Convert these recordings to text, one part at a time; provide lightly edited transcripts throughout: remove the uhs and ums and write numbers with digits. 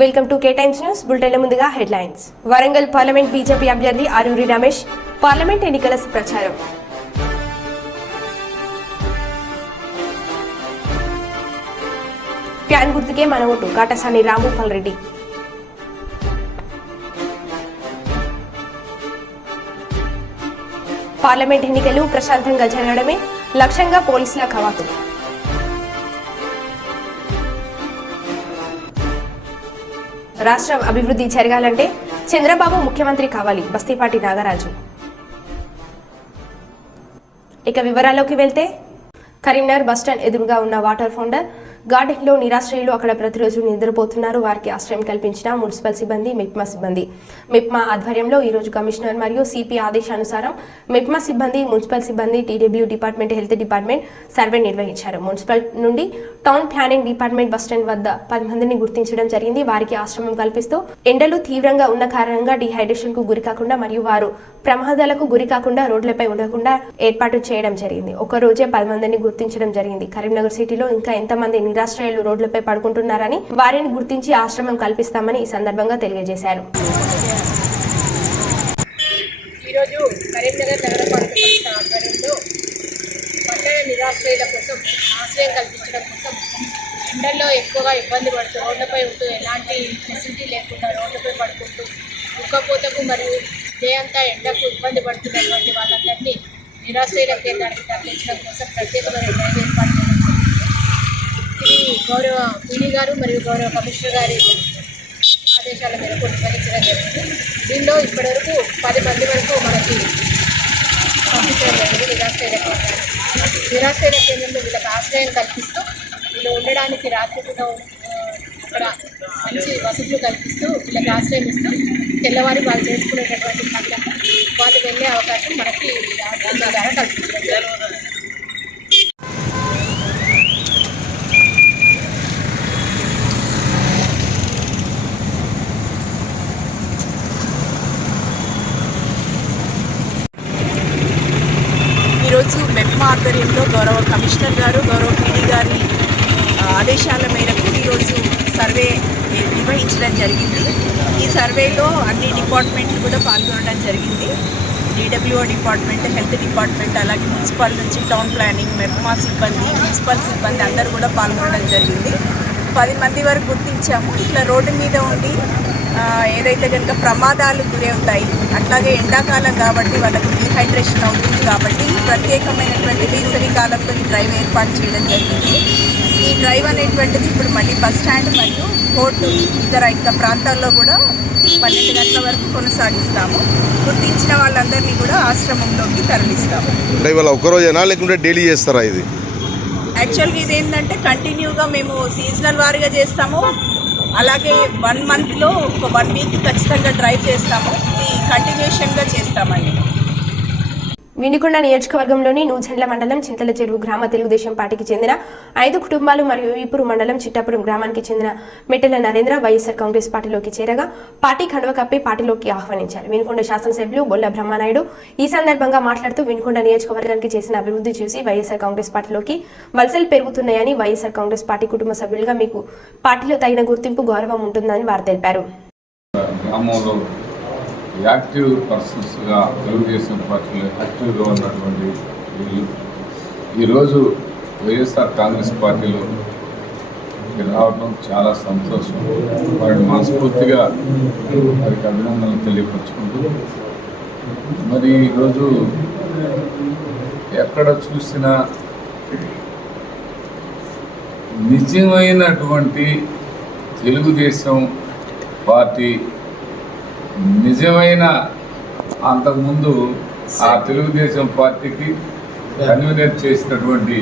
Welcome to K times news bulletin. ముందుగా headlines. Warangal parliament BJP అభ్యర్థి Aruri Ramesh parliament ఎన్నికల ప్రచారం. ఫ్యాన్ గుర్తుకే మన ఓటు ఘాటసాని రాంభూపాల్ రెడ్డి. పార్లమెంట్ ఎన్నికలు ప్రశాంతంగా జరగడమే లక్ష్యంగా పోలీసుల కవాతు. రాష్ట్రం అభివృద్ధి జరగాలంటే చంద్రబాబు ముఖ్యమంత్రి కావాలి బస్తీపాటి నాగరాజు. ఇక వివరాల్లోకి వెళ్తే కరీంనగర్ బస్టాండ్ ఎదురుగా ఉన్న వాటర్ ఫౌండర్ గార్డెన్లో నిరాశ్రయులు అక్కడ ప్రతిరోజు నిద్రపోతున్నారు. వారికి ఆశ్రయం కల్పించిన మున్సిపల్ సిబ్బంది, మిప్మా సిబ్బంది. మిప్మా ఆధ్వర్యంలో ఈరోజు కమిషనర్ మరియు సిపి ఆదేశానుసారం మిప్మా సిబ్బంది, మున్సిపల్ సిబ్బంది, TW department, health department survey నిర్వహించారు. మున్సిపల్ నుండి టౌన్ ప్లానింగ్ డిపార్ట్మెంట్ బస్టాండ్ వద్ద 10 మందిని గుర్తించడం జరిగింది. వారికి ఆశ్రమం కల్పిస్తూ ఎండలు తీవ్రంగా ఉన్న కారణంగా డిహైడ్రేషన్ కు గురి కాకుండా మరియు వారు ప్రమాదాలకు గురి కాకుండా రోడ్లపై ఉండకుండా ఏర్పాటు చేయడం జరిగింది. ఒక రోజే 10 మందిని గుర్తించడం జరిగింది. కరీంనగర్ సిటీలో ఇంకా ఎంతమంది నిరాశ్రయులు రోడ్లపై పడుకుంటున్నారని వారిని గుర్తించి ఆశ్రమం కల్పిస్తామని ఈ సందర్భంగా తెలియజేశారు. ఈరోజు కరీంనగర్ నగరపాలక సంస్థ ఆధ్వర్యంలో పట్టణ నిరాశ్రయుల కోసం ఆశ్రయం కల్పించడం కోసం ఎండల్లో ఎక్కువగా ఇబ్బంది పడుతూ రోడ్లపై ఉంటూ ఎలాంటి ఫెసిలిటీ లేకుండా రోడ్లపై పడుకుంటూ ఉక్కపోతకు మరియు డే అంతా ఎండకు ఇబ్బంది పడుతున్నటువంటి వాళ్ళందరినీ నిరాశ్రయుల కేంద్రానికి తరలించడం కోసం ప్రత్యేకమైన డ్రైవ్ ఏర్పాటు చేయడం జరిగింది. ఇది గౌరవ పీడీ గారు మరియు గౌరవ కమిషనర్ గారి ఆదేశాల మేరకు నిర్వహించడం జరిగింది. దీనిలో ఇప్పటివరకు 10 మంది వరకు మనకి పంపించడం జరిగింది. నిరాశ్రయుల కేంద్రంలో వీళ్ళకి ఆశ్రయం కల్పిస్తూ వీళ్ళు ఉండడానికి రాత్రిపూట అక్కడ మంచి వసతులు కల్పిస్తూ వీళ్ళకి ఆశ్రయం ఇస్తూ తెల్లవారి వాళ్ళు చేసుకునేటటువంటి పనులకు వాళ్ళు వెళ్ళే అవకాశం మనకి ఆశ్రయం ద్వారా కల్పించడం జరుగుతుంది. ఈరోజు మెప్మా ఆధ్వర్యంలో గౌరవ కమిషనర్ గారు, గౌరవ పీడీ గారి ఆదేశాల మేరకు ఈరోజు సర్వే నిర్వహించడం జరిగింది. ఈ సర్వేలో అన్ని డిపార్ట్మెంట్లు కూడా పాల్గొనడం జరిగింది. డీడబ్ల్యూఓ డిపార్ట్మెంట్, హెల్త్ డిపార్ట్మెంట్, అలాగే మున్సిపల్ నుంచి టౌన్ ప్లానింగ్, మెప్మా సిబ్బంది, మున్సిపల్ సిబ్బంది అందరూ కూడా పాల్గొనడం జరిగింది. 10 మంది వరకు గుర్తించాము. ఇట్లా రోడ్డు మీద ఉండి ఏదైతే కనుక ప్రమాదాలు గురవుతాయి, అట్లాగే ఎండాకాలం కాబట్టి వాళ్ళకు డీహైడ్రేషన్ అవుతుంది కాబట్టి ప్రత్యేకమైనటువంటి వేసవి కాలంలో ఈ డ్రైవ్ ఏర్పాటు చేయడం జరిగింది. ఈ డ్రైవ్ అనేటువంటిది ఇప్పుడు మళ్ళీ బస్ స్టాండ్ మరియు కోర్టు ఇతర ప్రాంతాల్లో కూడా 12 గంటల వరకు కొనసాగిస్తాము. గుర్తించిన వాళ్ళందరినీ కూడా ఆశ్రమంలోకి తరలిస్తాము. ఇవాళ ఒక్కరోజేనా లేకుంటే డైలీ చేస్తారా? ఇది యాక్చువల్గా ఇది ఏంటంటే కంటిన్యూగా మేము సీజనల్ వారీగా చేస్తాము. అలాగే 1 మంత్లో ఒక 1 వీక్ ఖచ్చితంగా డ్రైవ్ చేస్తాము. ఇది కంటిన్యూషన్గా చేస్తామండి. వినుకొండ నియోజకవర్గంలోని నూజెండ్ల మండలం చింతల చెరువు గ్రామ తెలుగుదేశం పార్టీకి చెందిన 5 కుటుంబాలు మరియు ఈపూరు మండలం చిట్టాపురం గ్రామానికి చెందిన మెట్టెల నరేంద్ర వైఎస్ఆర్ కాంగ్రెస్ పార్టీలోకి చేరగా పార్టీ కండువ కప్పి పార్టీలోకి ఆహ్వానించారు. వినుకొండ శాసనసభ్యులు బొల్ల బ్రహ్మనాయుడు ఈ సందర్భంగా మాట్లాడుతూ వినుకొండ నియోజకవర్గానికి చేసిన అభివృద్ధి చూసి వైఎస్ఆర్ కాంగ్రెస్ పార్టీలోకి వలసలు పెరుగుతున్నాయని, వైఎస్ఆర్ కాంగ్రెస్ పార్టీ కుటుంబ సభ్యులుగా మీకు పార్టీలో తగిన గుర్తింపు, గౌరవం ఉంటుందని వారు తెలిపారు. యాక్టివ్ పర్సన్స్గా తెలుగుదేశం పార్టీలో యాక్టివ్గా ఉన్నటువంటి వీళ్ళు ఈరోజు వైఎస్ఆర్ కాంగ్రెస్ పార్టీలో రావడం చాలా సంతోషం. వారిని మనస్ఫూర్తిగా వారికి అభినందనలు తెలియపరుచుకుంటూ, మరి ఈరోజు ఎక్కడ చూసినా నిజమైనటువంటి తెలుగుదేశం పార్టీ నిజమైన అంతకుముందు ఆ తెలుగుదేశం పార్టీకి కన్వీనర్ చేసినటువంటి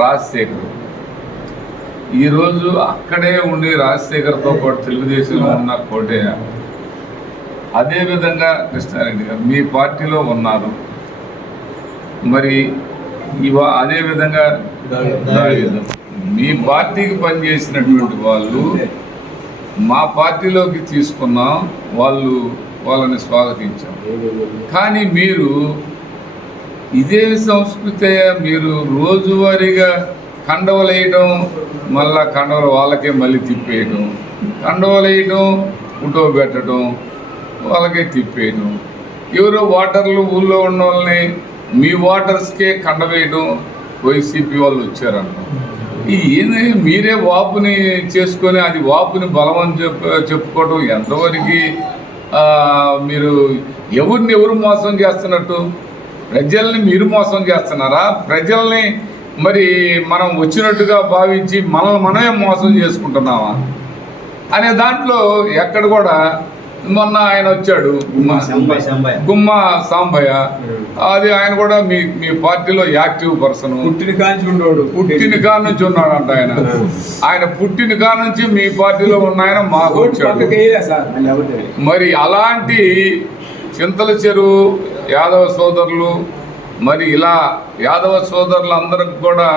రాజశేఖర్ ఈరోజు అక్కడే ఉండి రాజశేఖర్తో పాటు తెలుగుదేశంలో ఉన్న కోటయ్య, అదేవిధంగా కృష్ణారెడ్డి గారు మీ పార్టీలో ఉన్నారు. మరి అదేవిధంగా మీ పార్టీకి పనిచేసినటువంటి వాళ్ళు మా పార్టీలోకి తీసుకున్నాం, వాళ్ళని స్వాగతించాం. కానీ మీరు ఇదే సంస్కృతి మీరు రోజువారీగా కండవలు వేయడం, మళ్ళా కండవలు వాళ్ళకే మళ్ళీ తిప్పేయడం, కండవలు వేయడం ఫోటో పెట్టడం వాళ్ళకి తిప్పేయడం. ఎవరో ఓటర్లు ఊళ్ళో ఉన్న వాళ్ళని మీ ఓటర్స్కే కండ వేయడం వైసీపీ వాళ్ళు వచ్చారంట. ఏంది మీరే వాపుని చేసుకొని అది వాపుని బలం అని చెప్పుకోవడం ఎంతవరకు మీరు ఎవరు మోసం చేస్తున్నట్టు? ప్రజల్ని మీరు మోసం చేస్తున్నారా? ప్రజల్ని మరి మనం వచ్చినట్టుగా భావించి మనమే మోసం చేసుకుంటున్నామా అనే దాంట్లో ఎక్కడ కూడా మొన్న ఆయన వచ్చాడు గుమ్మ సాంబయ్య, అది ఆయన కూడా మీ పార్టీలో యాక్టివ్ పర్సన్, పుట్టిన కాడ నుంచి ఉన్నాడంట ఆయన పుట్టిన కాడ నుంచి మీ పార్టీలో ఉన్న ఆయన మాకు వచ్చాడు. మరి అలాంటి చింతల చెరువు యాదవ సోదరులు, మరి ఇలా యాదవ సోదరులందరికి కూడా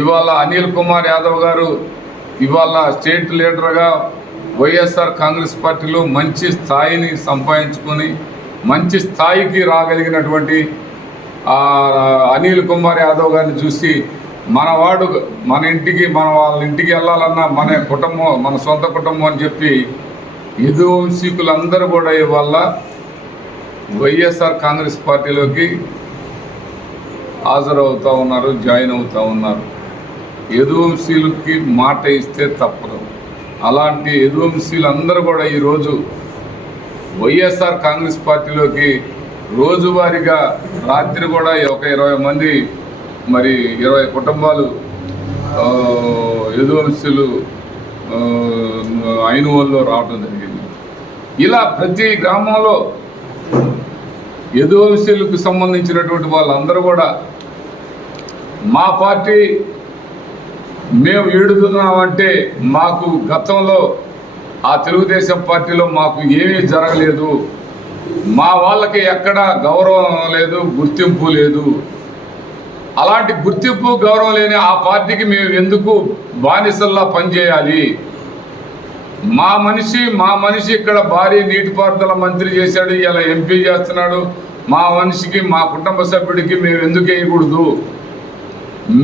ఇవాళ అనిల్ కుమార్ యాదవ్ గారు ఇవాళ స్టేట్ లీడర్గా వైఎస్ఆర్ కాంగ్రెస్ పార్టీలో మంచి స్థాయిని సంపాదించుకొని మంచి స్థాయికి రాగలిగినటువంటి అనిల్ కుమార్ యాదవ్ గారిని చూసి మనవాడు మన వాళ్ళ ఇంటికి వెళ్ళాలన్నా మన కుటుంబం మన సొంత కుటుంబం అని చెప్పి యదువంశీకులందరూ కూడా ఇవాళ వైఎస్ఆర్ కాంగ్రెస్ పార్టీలోకి హాజరవుతూ ఉన్నారు, జాయిన్ అవుతూ ఉన్నారు. యదువంశీలకి మాట ఇస్తే తప్పదు. అలాంటి యదువంశీలందరూ కూడా ఈరోజు వైఎస్ఆర్ కాంగ్రెస్ పార్టీలోకి రోజువారీగా రాత్రి కూడా ఒక 20 మంది మరి 20 కుటుంబాలు యదువంశీలు ఐనువల్లో రావడం జరిగింది. ఇలా ప్రతి గ్రామంలో యదువంశీలకు సంబంధించినటువంటి వాళ్ళందరూ కూడా మా పార్టీ మేము ఈడుతున్నామంటే మాకు గతంలో ఆ తెలుగుదేశం పార్టీలో మాకు ఏమీ జరగలేదు, మా వాళ్ళకి ఎక్కడా గౌరవం లేదు, గుర్తింపు లేదు. అలాంటి గుర్తింపు గౌరవం లేని ఆ పార్టీకి మేము ఎందుకు బానిసల్లా పనిచేయాలి? మా మనిషి ఇక్కడ భారీ నీటిపారుదల మంత్రి చేశాడు, ఇలా ఎంపీ చేస్తున్నాడు, మా మనిషికి మా కుటుంబ సభ్యుడికి మేము ఎందుకు వేయకూడదు?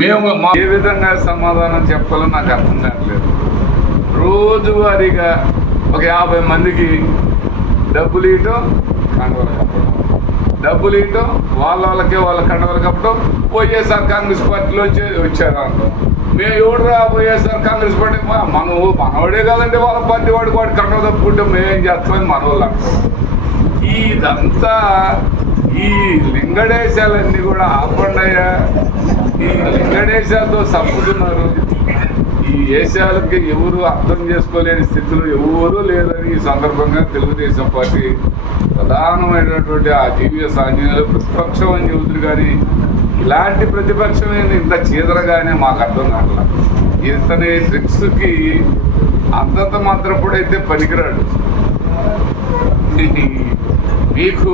మేము ఏ విధంగా సమాధానం చెప్పాలో నాకు అర్థం కావట్లేదు. రోజువారీగా ఒక 50 మందికి డబ్బులు ఇవ్వటం, కండవలు కప్పడం, డబ్బులు ఇవ్వటం, వాళ్ళకే వాళ్ళ కండవలు కప్పడం. వైఎస్ఆర్ కాంగ్రెస్ పార్టీలో వచ్చారు అంటాం. మేము ఎవడురా వైఎస్ఆర్ కాంగ్రెస్ పార్టీ మనవాడే కాదండి, వాళ్ళ పార్టీ వాడి కండవ కప్పుకుంటే మేమేం చేస్తామని మనవాళ్ళు. ఇదంతా ఈ లింగడేశాలన్నీ కూడా ఆపండయ్యా. ఈ లింగడేశాలతో చంపుతున్నారు. ఈ దేశాలకి ఎవరు అర్థం చేసుకోలేని స్థితిలో ఎవరూ లేదని ఈ సందర్భంగా తెలుగుదేశం పార్టీ ప్రధానమైనటువంటి ఆ జీవీఎస్ ఆంజనేయులు ప్రతిపక్షం అని చెబుతున్నారు. కానీ ఇలాంటి ప్రతిపక్షమైన ఇంత చీదరగానే మాకు అర్థం కావట్లా. ఇతని ట్రిక్స్కి అంతంత మాత్రప్పుడైతే పనికిరాడు. మీకు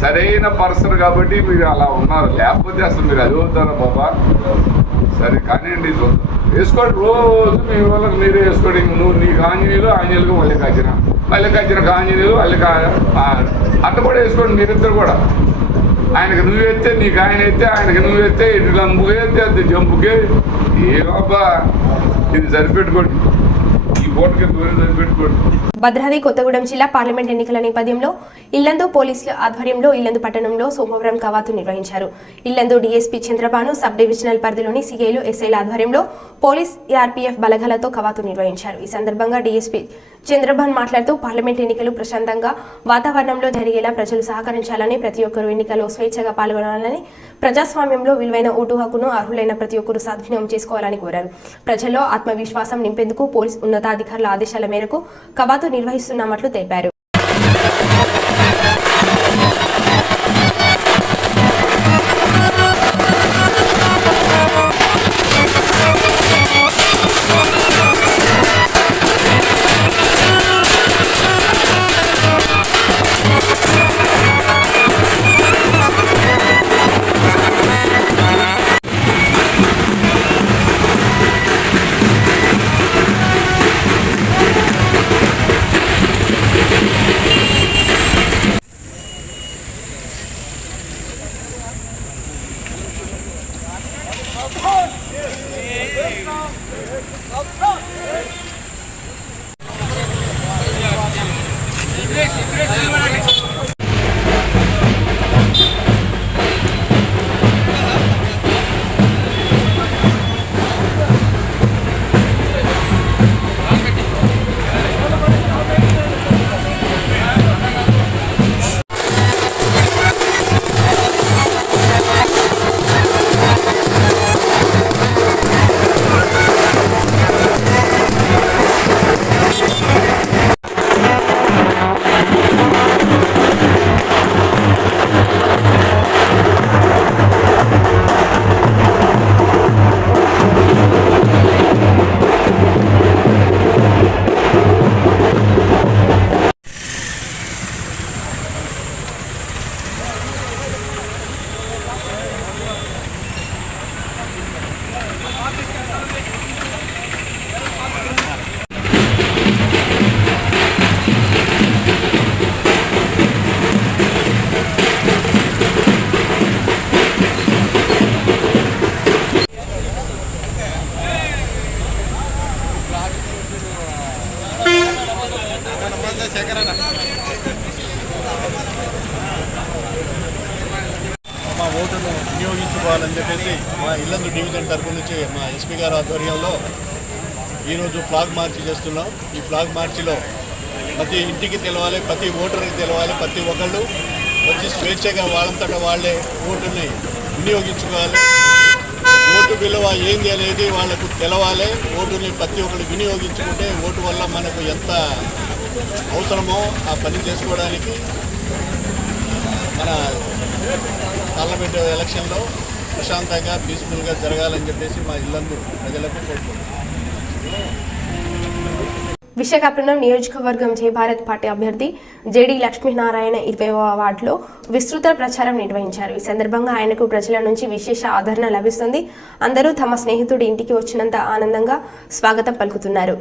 సరైన పర్సన్ కాబట్టి మీరు అలా ఉన్నారు, లేకపోతే అసలు మీరు అది అవుతారా బాబా? సరే కానివ్వండి, వేసుకోండి, రోజు మీ వాళ్ళకి మీరే వేసుకోండి. నువ్వు నీకు ఆంజనేయులుగా మల్లికార్జున ఆంజనేయులు అట్ట కూడా వేసుకోండి. మీరిద్దరు కూడా ఆయనకి నువ్వెత్తే నీకు ఆయన అయితే, ఆయనకి నువ్వెత్తే ఇటు లంబుకే అది జంపుకే. ఏ బాబా ఇది సరిపెట్టుకోండి, ఈ బోటుకి దూరం సరిపెట్టుకోండి. భద్రాద్రి కొత్తగూడెం జిల్లా పార్లమెంట్ ఎన్నికల నేపథ్యంలో ఇల్లందు పోలీసుల ఆధ్వర్యంలో ఇల్లందు పట్టణంలో సోమవారం కవాతు నిర్వహించారు. Yellandu DSP Chandrabhanu sub divisional పరిధిలోని సీఐలు ఎస్ఐల ఆధ్వర్యంలో పోలీస్ ఆర్పీఎఫ్ బలగాలతో కవాతు నిర్వహించారు. ఈ సందర్భంగా డీఎస్పీ చంద్రబాన్ మాట్లాడుతూ పార్లమెంట్ ఎన్నికలు ప్రశాంతంగా వాతావరణంలో జరిగేలా ప్రజలు సహకరించాలని, ప్రతి ఒక్కరూ ఎన్నికల్లో స్వేచ్ఛగా పాల్గొనాలని, ప్రజాస్వామ్యంలో విలువైన ఓటు హక్కును అర్హులైన ప్రతి ఒక్కరూ సద్వినియోగం చేసుకోవాలని కోరారు. ప్రజల్లో ఆత్మవిశ్వాసం నింపేందుకు పోలీస్ ఉన్నతాధికారుల ఆదేశాల మేరకు కవాతు నిర్వహిస్తున్నామట్లు తెలిపారు. మా ఓటును వినియోగించుకోవాలని చెప్పేసి మా ఇల్లందు డివిజన్ తరఫు నుంచి మా ఎస్పీ గారి ఆధ్వర్యంలో ఈరోజు ఫ్లాగ్ మార్చి చేస్తున్నాం. ఈ ఫ్లాగ్ మార్చిలో ప్రతి ఇంటికి తెలవాలి, ప్రతి ఓటర్కి తెలవాలి, ప్రతి ఒక్కళ్ళు వచ్చి స్వేచ్ఛగా వాళ్ళంతటా వాళ్ళే ఓటుని వినియోగించుకోవాలి. ఓటు విలువ ఏంది అనేది వాళ్ళకు తెలవాలి. ఓటుని ప్రతి ఒక్కరు వినియోగించుకుంటే ఓటు వల్ల మనకు ఎంత అవసరమో ఆ పని చేసుకోవడానికి మన పార్లమెంట్ ఎలక్షన్లో ప్రశాంతంగా పీస్ఫుల్గా జరగాలని చెప్పేసి మా ఇల్లందు ప్రజలకు కోరుకుంటున్నాం. విశాఖపట్నం నియోజకవర్గం జై భారత్ పార్టీ అభ్యర్థి జేడీ లక్ష్మీనారాయణ 20వ వార్డులో విస్తృత ప్రచారం నిర్వహించారు. ఈ సందర్భంగా ఆయనకు ప్రజల నుంచి విశేష ఆదరణ లభిస్తుంది. అందరూ తమ స్నేహితుడి ఇంటికి వచ్చినంత ఆనందంగా స్వాగతం పలుకుతున్నారు.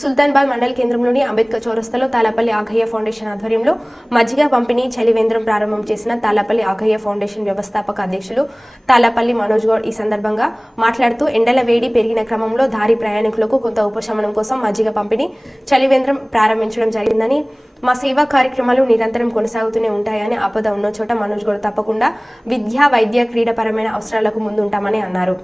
సుల్తాన్బాద్ మండల కేంద్రంలోని అంబేద్కర్ చౌరస్తాలో తాలాపల్లి ఆగయ్య ఫౌండేషన్ ఆధ్వర్యంలో మజ్జిగ పంపిణీ చలివేంద్రం ప్రారంభం చేసిన తాలాపల్లి ఆగయ్య ఫౌండేషన్ వ్యవస్థాపక అధ్యక్షులు తాలాపల్లి మనోజ్ గౌడ్ ఈ సందర్భంగా మాట్లాడుతూ ఎండల వేడి పెరిగిన క్రమంలో దారి ప్రయాణికులకు కొంత ఉపశమనం కోసం మజ్జిగ పంపిణీ చలివేంద్రం ప్రారంభించడం జరిగిందని, మా సేవా కార్యక్రమాలు నిరంతరం కొనసాగుతూనే ఉంటాయని, ఆపద ఉన్న చోట మనోజ్ గౌడ్ తప్పకుండా విద్యా, వైద్య, క్రీడాపరమైన అవసరాలకు ముందుంటామని అన్నారు.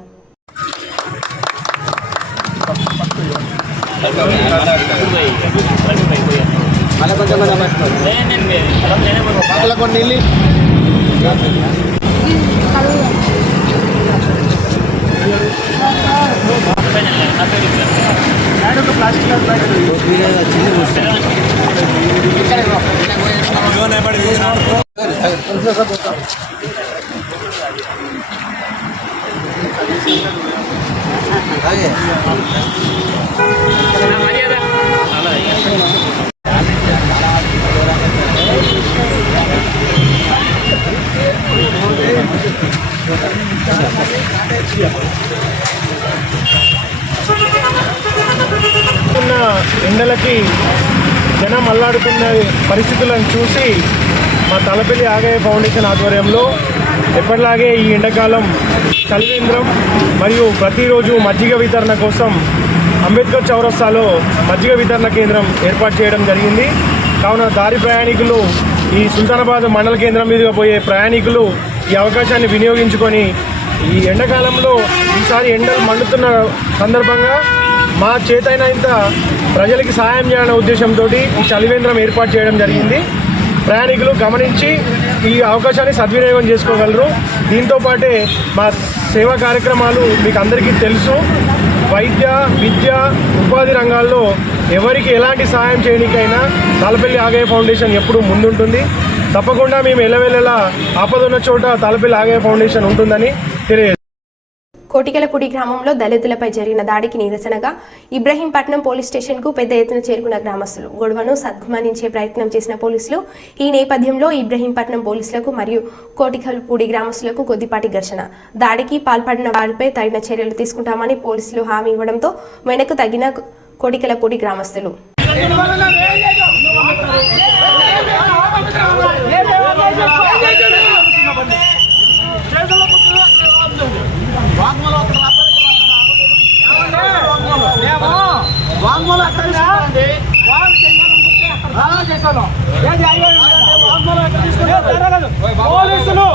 ఎండలకి జనం అల్లాడుతున్న పరిస్థితులను చూసి మా తాలాపల్లి ఆగయ్య ఫౌండేషన్ ఆధ్వర్యంలో ఎప్పటిలాగే ఈ ఎండాకాలం చలివేంద్రం మరియు ప్రతిరోజు మజ్జిగ వితరణ కోసం అంబేద్కర్ చౌరస్తాలో మజ్జిగ వితరణ కేంద్రం ఏర్పాటు చేయడం జరిగింది. కావున దారి ప్రయాణికులు, ఈ సుల్తానాబాద్ మండల కేంద్రం మీదుగా పోయే ప్రయాణికులు ఈ అవకాశాన్ని వినియోగించుకొని ఈ ఎండాకాలంలో ఈసారి ఎండలు మండుతున్న సందర్భంగా మా చేతైనంత ప్రజలకి సహాయం చేయాలనే ఉద్దేశంతో ఈ చలివేంద్రం ఏర్పాటు చేయడం జరిగింది. ప్రయాణికులు గమనించి ఈ అవకాశాన్ని సద్వినియోగం చేసుకోగలరు. దీంతోపాటే మా సేవా కార్యక్రమాలు మీకు అందరికీ తెలుసు. వైద్య, విద్య, ఉపాధి రంగాల్లో ఎవరికి ఎలాంటి సహాయం చేయడానికైనా తాలాపల్లి ఆగయ్య ఫౌండేషన్ ఎప్పుడూ ముందుంటుంది. తప్పకుండా మేము ఎల్లవెల్లలా ఆపదున్న చోట తాలాపల్లి ఆగయ్య ఫౌండేషన్ ఉంటుందని తెలియజేస్తాం. కోటికలపూడి గ్రామంలో దళితులపై జరిగిన దాడికి నిరసనగా ఇబ్రహీంపట్నం పోలీస్ స్టేషన్కు పెద్ద ఎత్తున చేరుకున్న గ్రామస్తులు గొడవను సద్గుమానించే ప్రయత్నం చేసిన పోలీసులు. ఈ నేపథ్యంలో ఇబ్రహీంపట్నం పోలీసులకు మరియు కోటికలపూడి గ్రామస్తులకు కొద్దిపాటి ఘర్షణ. దాడికి పాల్పడిన వారిపై తగిన చర్యలు తీసుకుంటామని పోలీసులు హామీ ఇవ్వడంతో వెనక్కు తగ్గిన కోటికలపూడి గ్రామస్తులు. పోలీసులు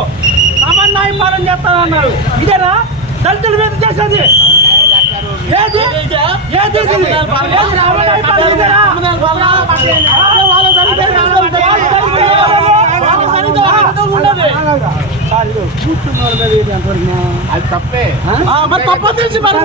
సమన్వయ పాలన చేస్తానన్నారు. ఇదేనా దళితుల మీద చేసేది? ఏది ఏది కూర్చున్న వాళ్ళ మీద అది తప్పే. తప్ప తెలిసి చెప్పారు.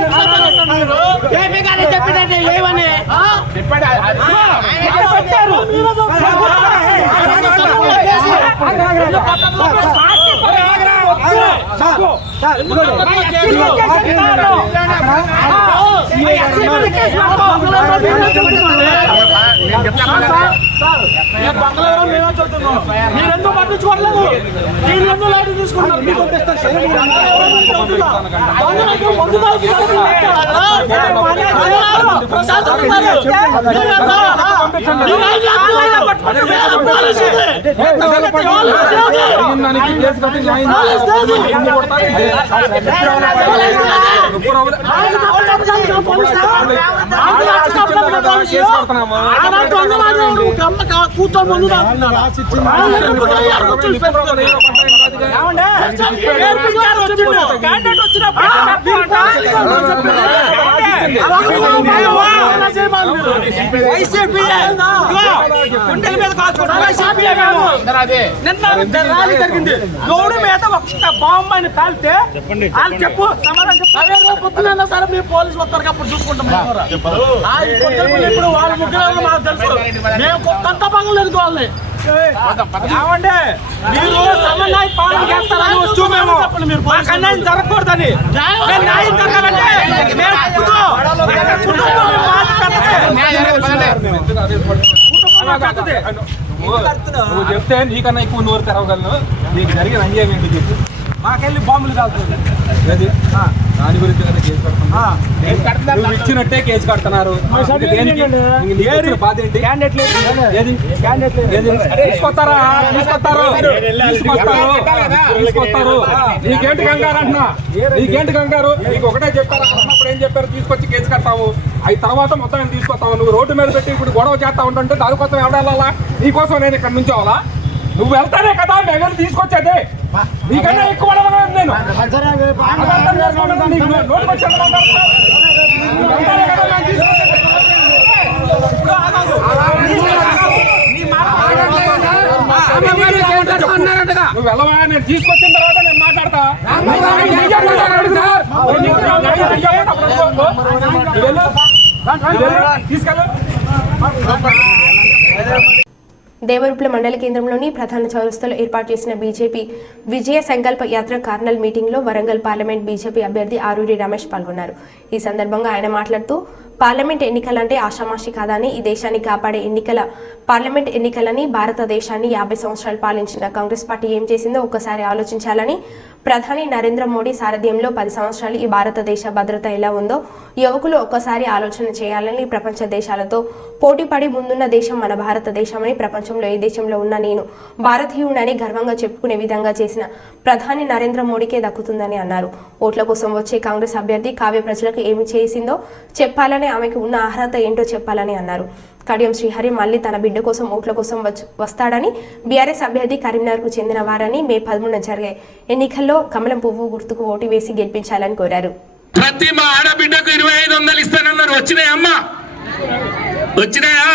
మీరెందుకు పట్టించుకోవట్లేదు? మీరెందుకు లైట్ తీసుకుంటారు? కూర్చొని ముందు జరిగింది. రోడ్డు మీద ఒక బాంబు అని కాలితే వాళ్ళు చెప్పు సమాధానం పొద్దున సరే మీరు పోలీసులు వస్తారు అప్పుడు చూసుకుంటాం. ఇప్పుడు వాళ్ళ ముగ్గురు మాకు తెలుసు. మేము కొత్త పనులు ఎదుర్కోవాలి. ఏమంటే మీరు సమన్వయ పాలన చేస్తారని వచ్చు. మేము మాకు అన్యాయం జరగకూడదని. న్యాయం జరగాలంటే నువ్వు చెప్తే నీకన్నా ఎక్కువ నోరు తెరవగలను. నీకు జరిగిన అన్యాయం ఏంటి చెప్పు. మాకెళ్ళి బాంబులు కాలుతుంది. దాని గురించి కేసు కడుతున్నా. నువ్వు ఇచ్చినట్టే కేసు కడుతున్నారు. బాధ ఏంటి? తీసుకొస్తారా? తీసుకొస్తారు. నీకేంటి కంగారు అంటున్నా? నీకేంటి కంగారు? నీకు ఒకటే చెప్పారు. అన్నప్పుడు ఏం చెప్పారు? తీసుకొచ్చి కేసు కడతాము. అవి తర్వాత మొత్తం తీసుకొస్తావు. నువ్వు రోడ్డు మీద పెట్టి ఇప్పుడు గొడవ చేస్తా ఉంటుంటే దానికోసం ఎవడాలా? నీకోసం నేను ఇక్కడ నుంచి అవ్వాలా? నువ్వు వెళ్తానే కదా మేము తీసుకొచ్చేది. నీకన్నా ఎక్కువ నేను నువ్వు వెళ్ళవా? నేను తీసుకొచ్చిన తర్వాత నేను మాట్లాడతా. తీసుకెళ్ళు. దేవరూప్ల మండల కేంద్రంలోని ప్రధాన చౌరస్తాలో ఏర్పాటు చేసిన బీజేపీ విజయ సంకల్ప యాత్ర కార్నల్ మీటింగ్లో వరంగల్ పార్లమెంట్ బీజేపీ అభ్యర్థి ఆరూరి రమేష్ పాల్గొన్నారు. ఈ సందర్భంగా ఆయన మాట్లాడుతూ పార్లమెంట్ ఎన్నికలంటే ఆషామాషి కాదని, ఈ దేశాన్ని కాపాడే పార్లమెంట్ ఎన్నికలని, భారతదేశాన్ని 50 సంవత్సరాలు పాలించిన కాంగ్రెస్ పార్టీ ఏం చేసిందో ఒక్కసారి ఆలోచించాలని, ప్రధాని నరేంద్ర మోడీ సారథ్యంలో 10 సంవత్సరాలు ఈ భారతదేశ భద్రత ఎలా ఉందో యువకులు ఒక్కసారి ఆలోచన చేయాలని, ప్రపంచ దేశాలతో పోటీపడి ముందున్న దేశం మన భారతదేశమని, ప్రపంచంలో ఏ దేశంలో ఉన్నా నేను భారతీయుడని గర్వంగా చెప్పుకునే విధంగా చేసిన ప్రధాని నరేంద్ర మోడీకే దక్కుతుందని అన్నారు. ఓట్ల కోసం వచ్చే కాంగ్రెస్ అభ్యర్థి కావ్య ప్రజలకు ఏమి చేసిందో చెప్పాలని, ఆమెకు ఉన్న అర్హత ఏంటో చెప్పాలని అన్నారు. కడియం శ్రీహరి మళ్లీ తన బిడ్డ కోసం ఓట్ల కోసం వస్తాడని, బీఆర్ఎస్ అభ్యర్థి కరీంనగర్కు చెందిన వారని, మే 13న జరిగే ఎన్నికల్లో కమలం పువ్వు గుర్తుకు ఓటు వేసి గెలిపించాలని కోరారు. ప్రతి మా ఆడబిడ్డకు 2500 ఇస్తానన్నారు. వచ్చినాయమ్మా? వచ్చినాయా?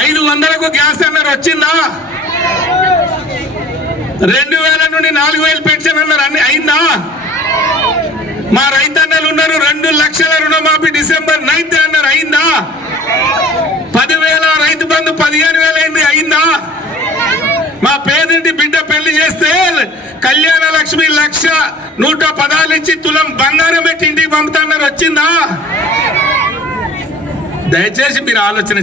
500కు గ్యాస్ అన్నారు. వచ్చిందా? 2000 నుండి 4000 పెన్షన్ అన్నారు. అన్ని అయిందా? మా రైతన్నలు ఉన్నారు. 2 లక్షల రుణమాఫీ డిసెంబర్ 9th అన్నారు. అయిందా? 10,000 రైతు బంధు 15,000 అయింది. అయిందా? మా పేదింటి బిడ్డ పెళ్లి చేస్తే కళ్యాణ లక్ష్మి 1,114 ఇచ్చి తులం బంగారం పెట్టి ఇంటికి పంపుతున్నారు. వచ్చిందా? దయచేసి మీరు ఆలోచన.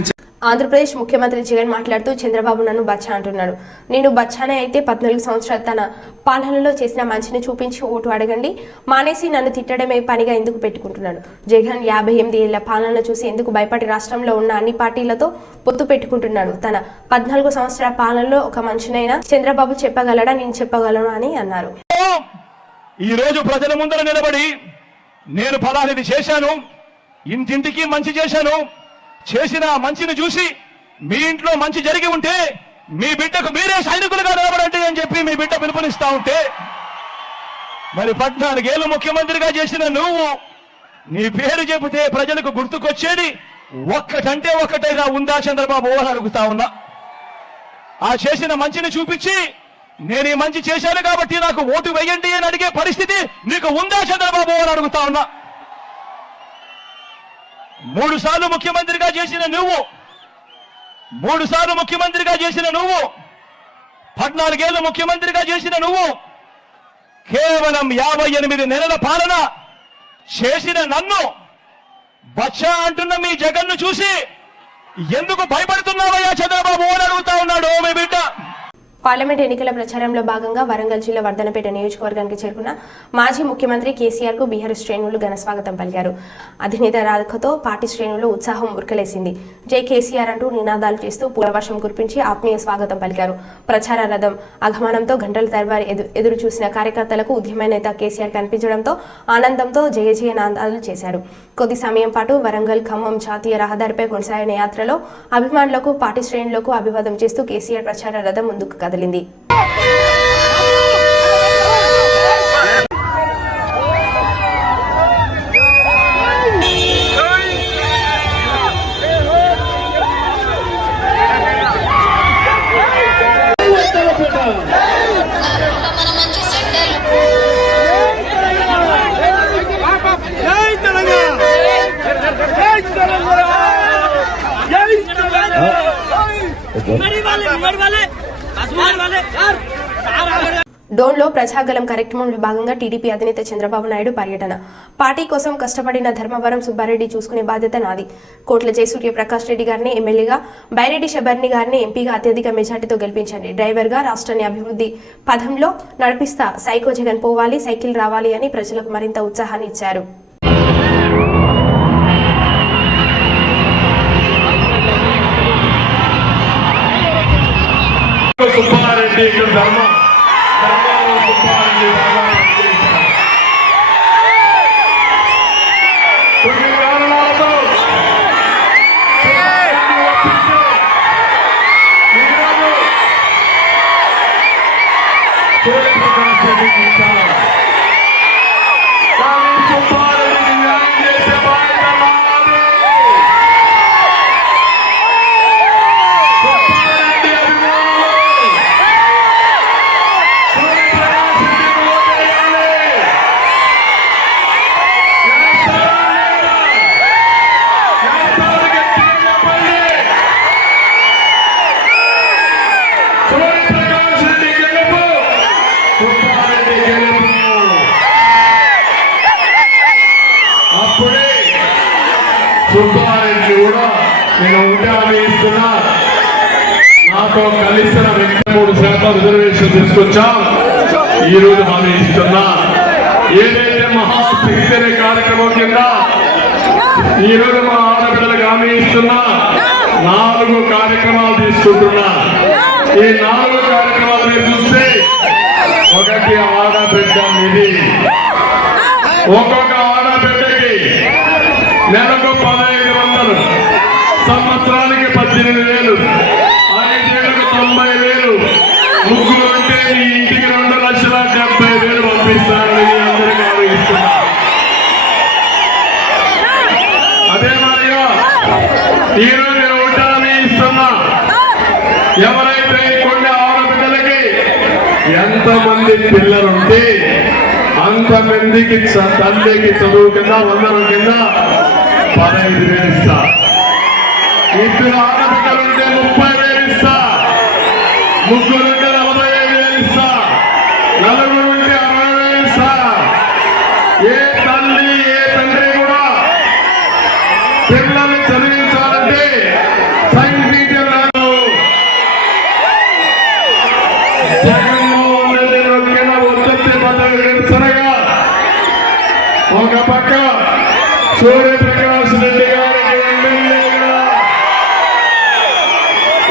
ఆంధ్రప్రదేశ్ ముఖ్యమంత్రి జగన్ మాట్లాడుతూ చంద్రబాబు నన్ను బచ్చా అంటున్నాడు. నేను బచ్చానే అయితే 14 సంవత్సరాలు తన పాలనలో చేసిన మంచిని చూపించి ఓటు అడగండి. మానేసి నన్ను తిట్టడమే పనిగా ఎందుకు పెట్టుకుంటున్నాడు? జగన్ 58 ఏళ్ల పాలన చూసి ఎందుకు భయపడి రాష్ట్రంలో ఉన్న అన్ని పార్టీలతో పొత్తు పెట్టుకుంటున్నాడు? తన 14 సంవత్సరాల పాలనలో ఒక మనిషినైనా చంద్రబాబు చెప్పగలడా? నేను చెప్పగలను అని అన్నారు. ఈ రోజు ప్రజల ముందర నిలబడి నేను ఫలానిది చేశాను, ఇంటింటికి మంచి చేశాను, చేసిన మంచిని చూసి మీ ఇంట్లో మంచి జరిగి ఉంటే మీ బిడ్డకు మీరే సైనికులుగా నిలబడండి అని చెప్పి మీ బిడ్డ పిలుపునిస్తా ఉంటే, మరి 14 ఏళ్ళు ముఖ్యమంత్రిగా చేసిన నువ్వు నీ పేరు చెబితే ప్రజలకు గుర్తుకొచ్చేది ఒక్కటంటే ఒక్కటైనా ఉందా చంద్రబాబు అని అడుగుతా ఉన్నా. ఆ చేసిన మంచిని చూపించి నేను ఈ మంచి చేశాను కాబట్టి నాకు ఓటు వేయండి అని అడిగే పరిస్థితి నీకు ఉందా చంద్రబాబు అని అడుగుతా ఉన్నా. 3 సార్లు ముఖ్యమంత్రిగా చేసిన నువ్వు 3 సార్లు ముఖ్యమంత్రిగా చేసిన నువ్వు, 14 ఏళ్ళు ముఖ్యమంత్రిగా చేసిన నువ్వు, కేవలం 58 నెలల పాలన చేసిన నన్ను బచ్చా అంటున్న మీ జగన్ను చూసి ఎందుకు భయపడుతున్నావయ్యా చంద్రబాబు అని అడుగుతా ఉన్నాడు మీ బిడ్డ. పార్లమెంట్ ఎన్నికల ప్రచారంలో భాగంగా వరంగల్ జిల్లా వర్ధనపేట నియోజకవర్గానికి చేరుకున్న మాజీ ముఖ్యమంత్రి కేసీఆర్ కు బీఆర్ఎస్ శ్రేణులు ఘన స్వాగతం పలికారు. అధినేత రాకతో పార్టీ శ్రేణుల్లో ఉత్సాహం ఉరకలేసింది. జై కేసీఆర్ అంటూ నినాదాలు చేస్తూ పూలవర్షం కురిపించి ఆత్మీయ స్వాగతం పలికారు. ప్రచార రథం ఆగమనంతో గంటల తరబడి ఎదురు చూసిన కార్యకర్తలకు ఉద్యమ నేత కేసీఆర్ కనిపించడంతో ఆనందంతో జయ జయ నాదాలు చేశారు. కొద్ది సమయం పాటు వరంగల్ ఖమ్మం జాతీయ రహదారిపై కొనసాగిన యాత్రలో అభిమానులకు పార్టీ శ్రేణులకు అభివాదం చేస్తూ కేసీఆర్ ప్రచార రథం ముందుకు కదిలింది. డోన్లో ప్రజాగలం కార్యక్రమంలో భాగంగా టీడీపీ అధినేత చంద్రబాబు నాయుడు పర్యటన. పార్టీ కోసం కష్టపడిన ధర్మవరం సుబ్బారెడ్డి చూసుకునే బాధ్యత నాది. కోట్ల జయసూర్య ప్రకాష్ రెడ్డి గారిని ఎమ్మెల్యేగా, బైరెడ్డి శబర్ని గారిని ఎంపీగా అత్యధిక మెజార్టీతో గెలిపించండి. డ్రైవర్గా రాష్ట్రాన్ని అభివృద్ధి పథంలో నడిపిస్తా. సైకో జగన్ పోవాలి, సైకిల్ రావాలి అని ప్రజలకు మరింత ఉత్సాహాన్ని ఇచ్చారు. సుబ్బారెడ్డి కొన్ని కారణాలతో సుబ్బారెడ్డికి న్యాయం చేసే బాధ్యత నాది. సుబ్బారెడ్డి అభిమానులు అప్పుడే సుబ్బారెడ్డి కూడా నేను ఉంటే హామీ ఇస్తున్నా, నాతో కలిసిన 3% రిజర్వేషన్ తీసుకొచ్చాం. ఈ రోజు హామీ ఇస్తున్నా, ఏదైతే మహాశక్తి అనే కార్యక్రమం కింద ఈ రోజు మా ఆడపిల్లలకు హామీ ఇస్తున్నా, 4 కార్యక్రమాలు తీసుకుంటున్నా. ఈ 4 కార్యక్రమాలు మీరు చూస్తే, ఒకటి ఆడబిడ్డ నిధి, ఒక్కొక్క ఆడబిడ్డకి నెలకు 1500, సంవత్సరానికి 18,000, 5 ఏళ్లకు 90,000, ముగ్గురు అంటే మీ ఇంటికి 2,70,000 పంపిస్తారని మీ అందరికీ ఆలోచిస్తున్నా. అదే మాదిరిగా ఈరోజు నేను ఉంటానని ఇస్తున్నా, ఎవరైతే కొన్ని ఆడబిడ్డలకి ఎంతమంది పిల్లలుంటే అంతమందికి తల్లికి చదువు కింద 100 కింద 15,000 ఇస్తా. 2 ఆడబిడ్డలుంటే 30,000 ఇస్తా. 3 ఉంటే 45,000 ఇస్తా. 4 ఉంటే 60,000 ఇస్తా. ఏ తల్లి ఏ తండ్రి కూడా పిల్లల్ని చదివించాలంటే సంగీతం రాదు. జగన్మోహన్ రెడ్డి రొక్కిన ఉత్పత్తి పద్ధతి నిరసనగా ఒక పక్క సూర్యప్రకాష్ రెడ్డి గారికి ఎమ్మెల్యేగా,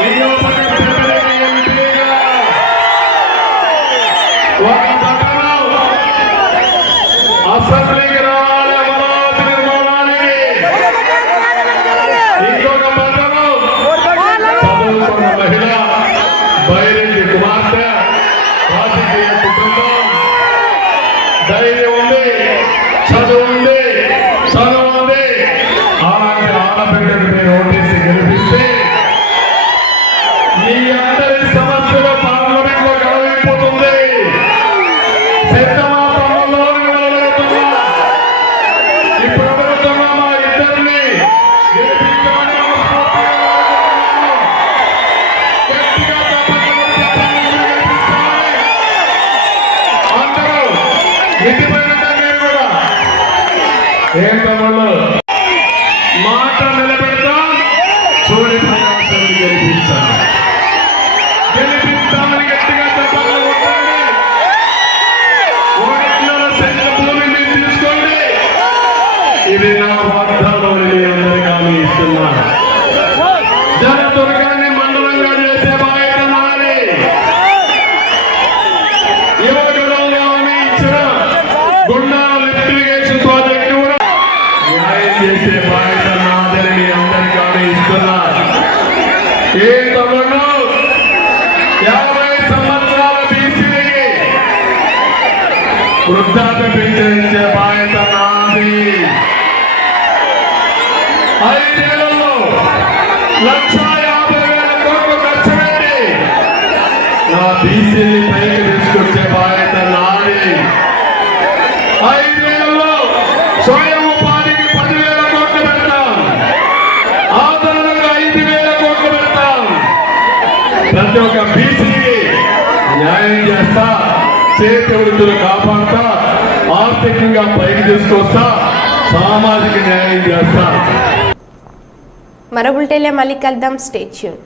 ఇంకో పక్క ఎంపీగా ఏం తమ్ముళ్ళు మాట నిలబెడతాం, సూర్యప్రకాశం గెలిపించాం, గెలిపిస్తామని గట్టిగా చెప్పాలి. భూమి మీరు తీసుకోండి. ఇది నా వాగ్దానం మీ అందరికీ హామీ ఇస్తున్నాను. జనదుర్గాన్ని మండలంగా చేసే బాధ్యత నాది. యువకులంలో హామీ ఇచ్చిన గుండాల లిఫ్టిగేషన్ ప్రాజెక్టు కూడా న్యాయం చేసే బాధ్యత నాదని మీ అందరికీ హామీ ఇస్తున్నాను. ఏ తమ్ముడు 50 సంవత్సరాల బీసీలకి వృద్ధాప్య పెన్షన్ ఇచ్చే బాధ్యత నాది. 5 ఏళ్లలో 1,50,000 కోట్లు ఖర్చు పెట్టి నా బీసీని పైకి తీసుకొచ్చే బాధ్యత నాది. 5 ఏళ్లలో స్వయం ఉపాధికి 10,000 కోట్లు పెడతాం, ఆదరణకు 5,000 కోట్లు పెడతాం. ప్రతి ఒక్క బీసీకి న్యాయం చేస్తా, చేతి వృత్తులు కాపాడుతా, ఆర్థికంగా పైకి తీసుకొస్తా, సామాజిక న్యాయం చేస్తా. మరో బులెటిన్లో మళ్ళీ కలుద్దాం. Stay tune.